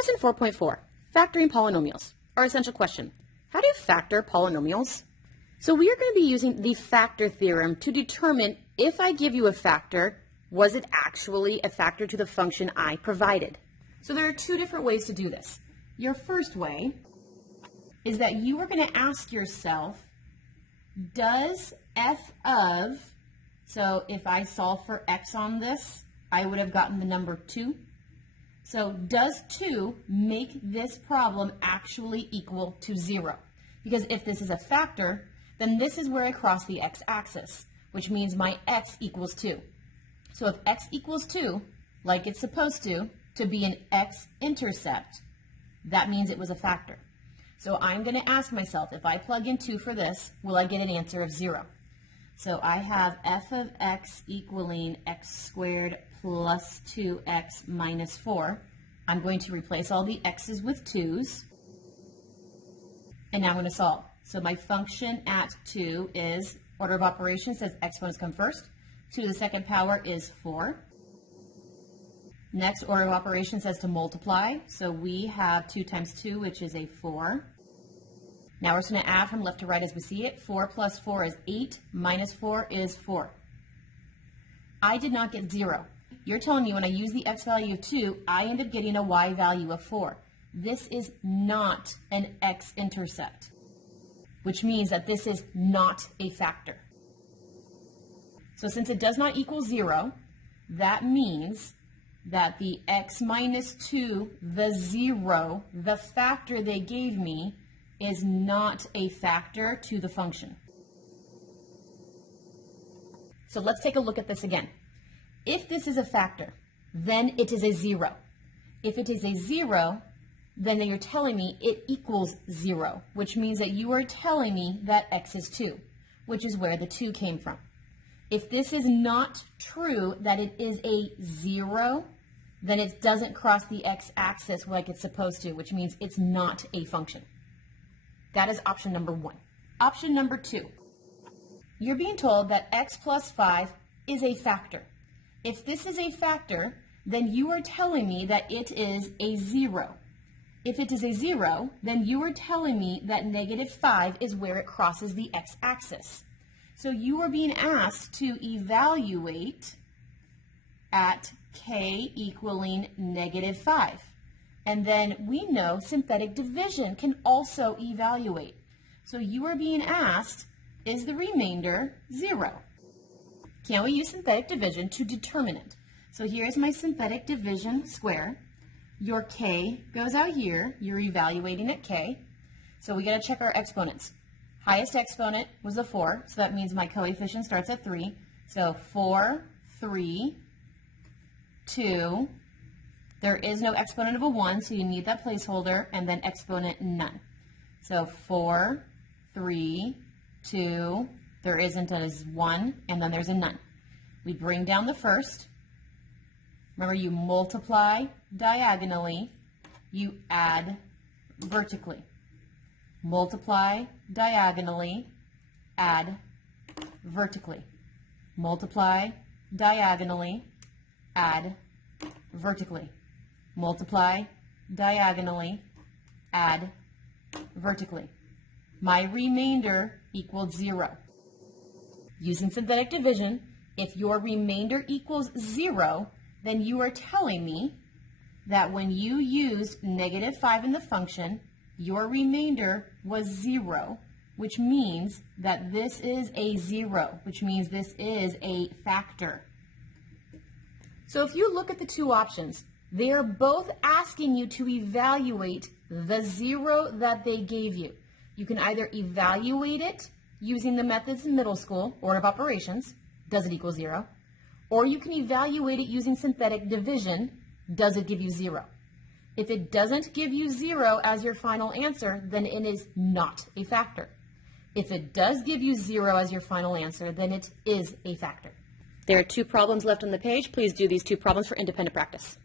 Lesson 4.4, Factoring Polynomials. Our essential question, how do you factor polynomials? So we are going to be using the factor theorem to determine if I give you a factor, was it actually a factor to the function I provided? So there are two different ways to do this. Your first way is that you are going to ask yourself, does f of, so if I solve for x on this, I would have gotten the number 2. So does 2 make this problem actually equal to 0? Because if this is a factor, then this is where I cross the x-axis, which means my x equals 2. So if x equals 2, like it's supposed to be an x-intercept, that means it was a factor. So I'm going to ask myself, if I plug in 2 for this, will I get an answer of 0? So I have f of x equaling x squared plus 2x minus 4. I'm going to replace all the x's with 2's. And now I'm going to solve. So my function at 2 is, order of operations says exponents come first. 2 to the second power is 4. Next, order of operations says to multiply. So we have 2 times 2, which is a 4. Now we're just going to add from left to right as we see it. 4 plus 4 is 8, minus 4 is 4. I did not get 0. You're telling me when I use the x value of 2, I end up getting a y value of 4. This is not an x-intercept, which means that this is not a factor. So since it does not equal 0, that means that the x minus 2, the 0, the factor they gave me, is not a factor to the function. So let's take a look at this again. If this is a factor, then it is a 0. If it is a 0, then you're telling me it equals 0, which means that you are telling me that x is 2, which is where the 2 came from. If this is not true, that it is a 0, then it doesn't cross the x-axis like it's supposed to, which means it's not a function. That is option number 1. Option number 2, you're being told that x plus 5 is a factor. If this is a factor, then you are telling me that it is a 0. If it is a 0, then you are telling me that negative 5 is where it crosses the x-axis. So you are being asked to evaluate at k equaling negative 5. And then we know synthetic division can also evaluate. So you are being asked, is the remainder 0? Can we use synthetic division to determine it? So here's my synthetic division square. Your k goes out here. You're evaluating at k. So we got to check our exponents. Highest exponent was a 4, so that means my coefficient starts at 3. So 4, 3, 2. There is no exponent of a 1, so you need that placeholder, and then exponent none. So 4, 3, 2, there isn't a 1, and then there's a none. We bring down the first. Remember, you multiply diagonally, you add vertically. Multiply diagonally, add vertically. Multiply diagonally, add vertically. Multiply diagonally, add vertically. My remainder equals 0. Using synthetic division, if your remainder equals 0, then you are telling me that when you used negative 5 in the function, your remainder was 0, which means that this is a 0, which means this is a factor. So if you look at the two options, they are both asking you to evaluate the 0 that they gave you. You can either evaluate it using the methods in middle school, order of operations, does it equal 0? Or you can evaluate it using synthetic division, does it give you 0? If it doesn't give you 0 as your final answer, then it is not a factor. If it does give you 0 as your final answer, then it is a factor. There are 2 problems left on the page. Please do these 2 problems for independent practice.